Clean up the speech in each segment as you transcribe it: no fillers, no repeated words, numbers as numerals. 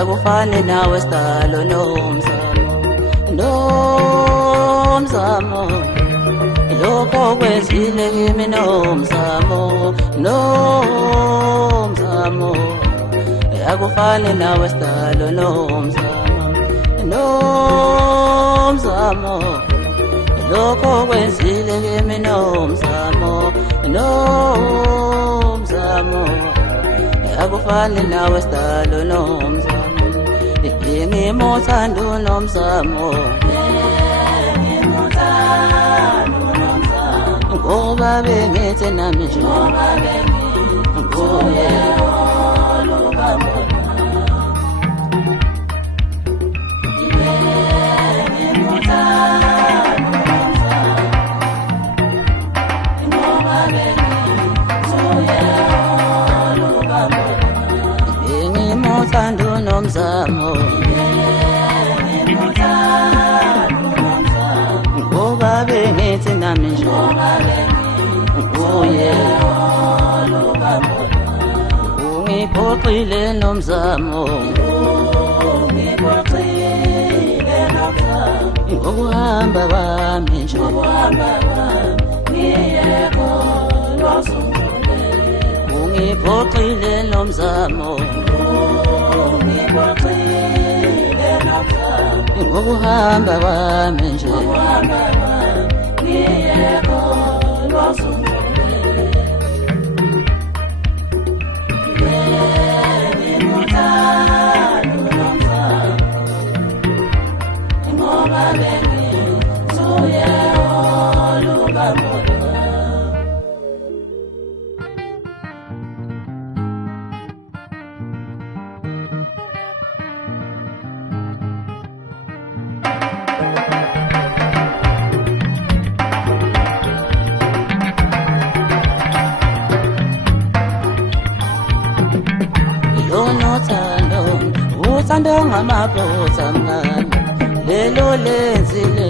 akufani nawe sidalo nomzamo lokho kwenzile kimi nomzamo akufani nawe sidalo nomzamo lokho kwenzile kimi nomzamo akufani nawe sidalo nomzamo ngimothando nomzamo ngoba bengithi nami nje nguye ngimothando nomzamo ngoba bengithi nami nje nguye ungiphoxile nomzamo ngokuhamba kwami nje ungiphoxile nomzamo ngokuhamba kwami nje uthando ngamaphutha mngani lelo lenzile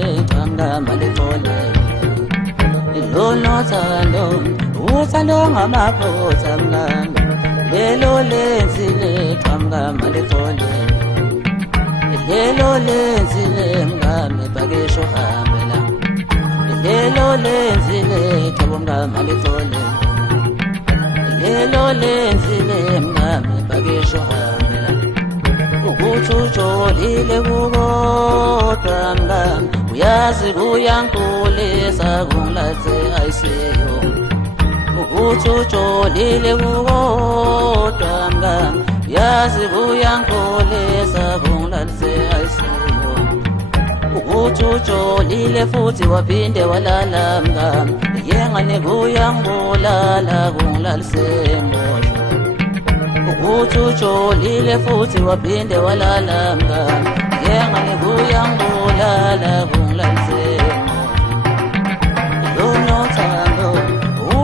ngama lethole lonothando uthando ngamaphutha mngani lelo lenzile ngama lethole lelo lenzile ngami bakesho hambela lelo lenzile ngama lethole lelo lenzile ngami bakesho hambela ukuthi ujolile kukodwa mngani uyazi kuyankulisa kungilathe ayisiyo ukuthi ujolile kukodwa mngani uyazi kuyankulisa kungilathe ayisiyo ukuthi ujolile futhi waphinde walala mngani yengane kuyangibulala kungilalise moyo ukuthi ujolile futhi waphinde walala mngani yengane kuyangibulala kungilalise lonothando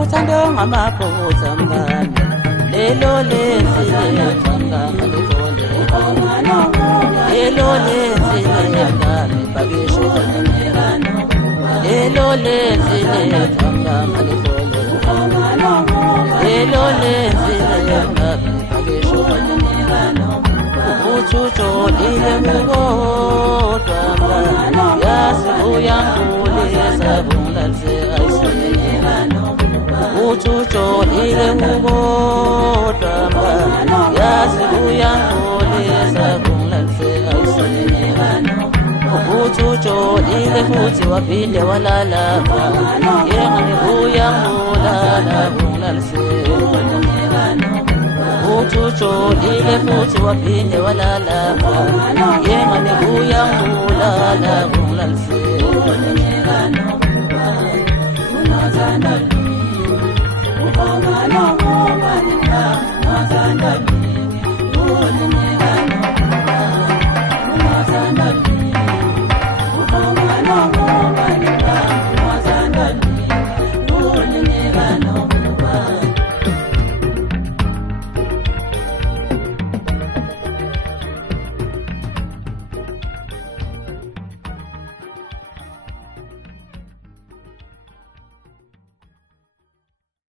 uthando ngamaphutha mngani lelo lenzile ngama lethole lelo lenzile ngami bakesho lelo lenzile ngama lethole lelo lenzile ngami ukuthi ujolile kukodwa mngani yazi uyangibulisa kungilalise ayisiyo ukuthi ujolile kukodwa mngani yazi uyangibulisa kungilalise ayisiyo ukuthi ujolile futhi waphinde walala yengane kuyangibulala kungilalise ukuthi ujolile futhi waphinde walala yengane kuyangibulala kungilalise